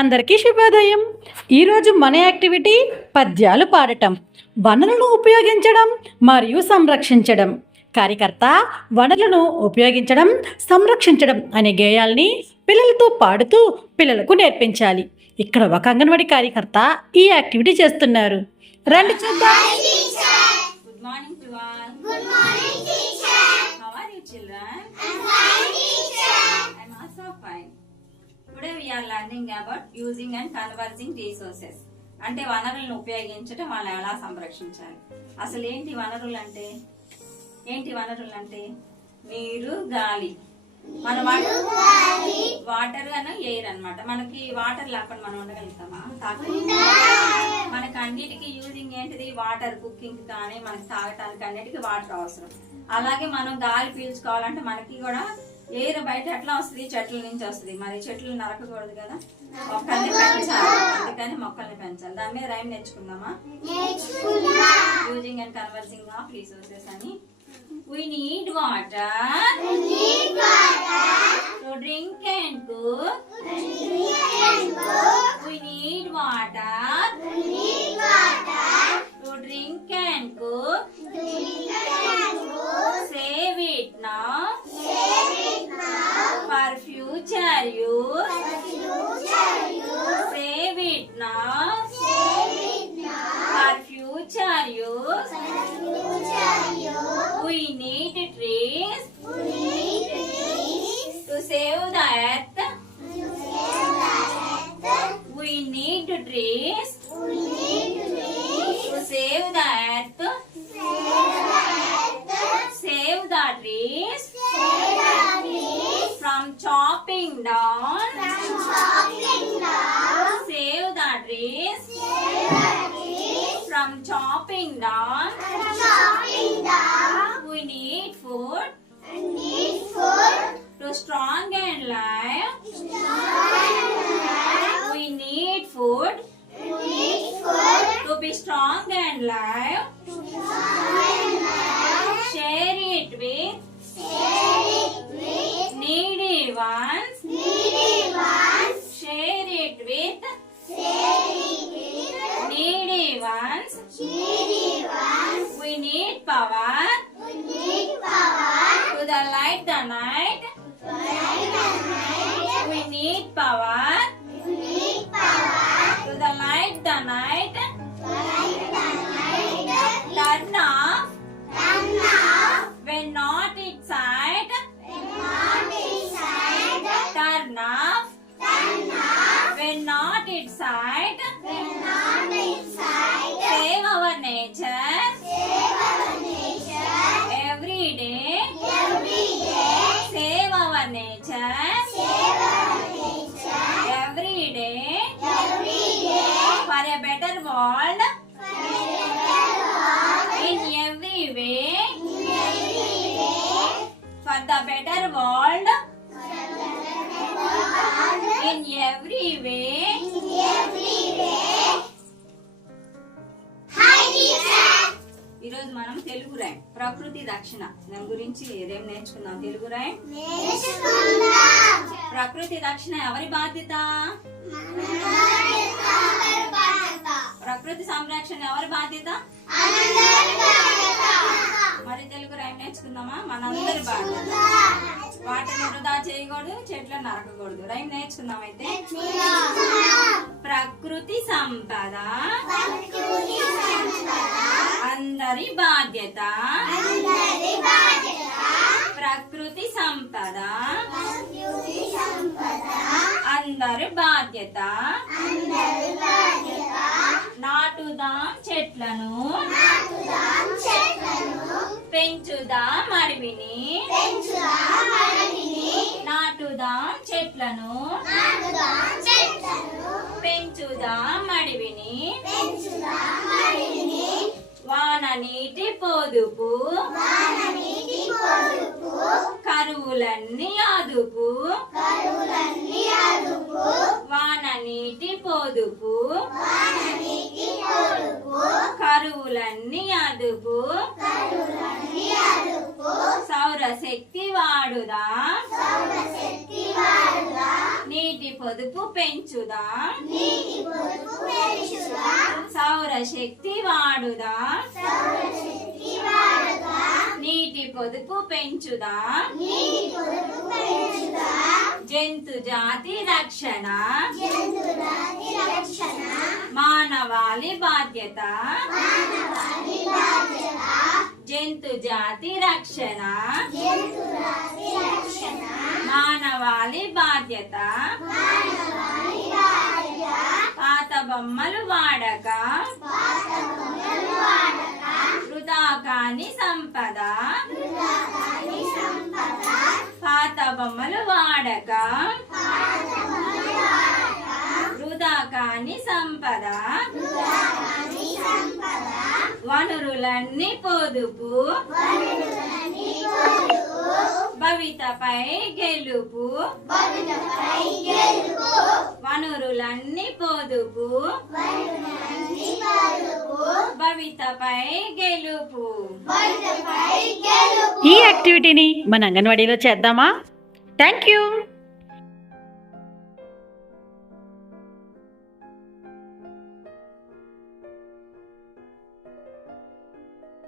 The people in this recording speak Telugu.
అందరికీ శుభోదయం. ఈరోజు మన యాక్టివిటీ పద్యాలు పాడటం, వనరులను ఉపయోగించడం మరియు సంరక్షించడం. కార్యకర్త వనరులను ఉపయోగించడం, సంరక్షించడం అనే గేయాల్ని పిల్లలతో పాడుతూ పిల్లలకు నేర్పించాలి. ఇక్కడ ఒక అంగన్వాడీ కార్యకర్త ఈ యాక్టివిటీ చేస్తున్నారు. రండి చూద్దాం. Good morning to all. Good morning, teacher. How are you, children? I'm fine, teacher. I'm also fine. Today we are learning about using and conserving resources. అంటే వనరులను ఉపయోగించడం, వాళ్ళని ఎలా సంరక్షించాలి. అసలు ఏంటి వనరులు అంటే నీరు, గాలి. మన వాటర్ గాను ఎయిర్ అన్నమాట. మనకి వాటర్ లేకుండా మనం ఉండగలుగుతామా? మనకి అన్నిటికీ యూజింగ్ ఏంటిది? వాటర్. కుకింగ్ కానీ మనకి తాగటానికి అన్నిటికీ వాటర్ అవసరం. అలాగే మనం గాలి పీల్చుకోవాలంటే మనకి కూడా ఎయిర్ బయట ఎట్లా వస్తుంది? చెట్ల నుంచి వస్తుంది. మరి చెట్లు నరకకూడదు కదా, మొక్కల్ని పెంచాలి. అందుకని మొక్కల్ని పెంచాలి. దాని మీద రైమ్ నేర్చుకుందామా? Using and conversing of resources అని. We need water. To drink and cook. We need water. To drink and cook. Save it now. For future use. Save it now. For future use. We need trees. To save the earth. We need trees. To save the earth. Save the trees. From chopping down. Save the trees. From chopping down. We need food. To strong and live. We need food. To be strong and live. Share it with needy ones. Share it with needy ones. We need power. To the light the night. We need power. To the light the night. Turn off when not inside. Turn off when not inside. Save our nature. Every day. Save our nature. Every day. For a better world. In every way. For the better world. In every way. ఈరోజు మనం తెలుగు రైమ్ ప్రకృతి రక్షణ దాని గురించి ఏదేం నేర్చుకున్నాం. తెలుగు రైమ్ ప్రకృతి రక్షణ ఎవరి బాధ్యత? ప్రకృతి సంరక్షణ ఎవరి బాధ్యత? మరి తెలుగు రైమ్ నేర్చుకుందామా? మనందరి బాధ్యత. వాటిని వృధా చేయకూడదు, చెట్లను నరకకూడదు. రైమ్ నేర్చుకుందాం అయితే. ప్రకృతి సంపద అందరి బాధ్యత. ప్రకృతి సంపద అందరి బాధ్యత. నాటుదాం చెట్లను, పెంచుదాం అడవిని. నాటుదాం చెట్లను, పెంచుదాం అడవిని. వాన నీటి పొదుపు, కరువులన్నీ అదుపు. వాన నీటి పొదుపు, కరువులన్నీ అదుపు. సౌరశక్తి వాడుదా, నీటి పొదుపు పెంచుదాం సౌరశక్తి వాడుదాం నీటి పొదుపు పెంచుదాం జంతు జాతి రక్షణ మానవాళి బాధ్యత జంతు జాతి రక్షణ మానవాళి బాధ్యత పాత బొమ్మలు వాడక వృధా కాని సంపద పాత బొమ్మలు వాడక వృధా కాని సంపద వనరులన్నీ పొదుపు భవితపై గెలుపు వనరులన్నీ పొదుపు భవితపై గెలుపు. ఈ యాక్టివిటీని మన అంగన్వాడీలో చేద్దామా? Thank you.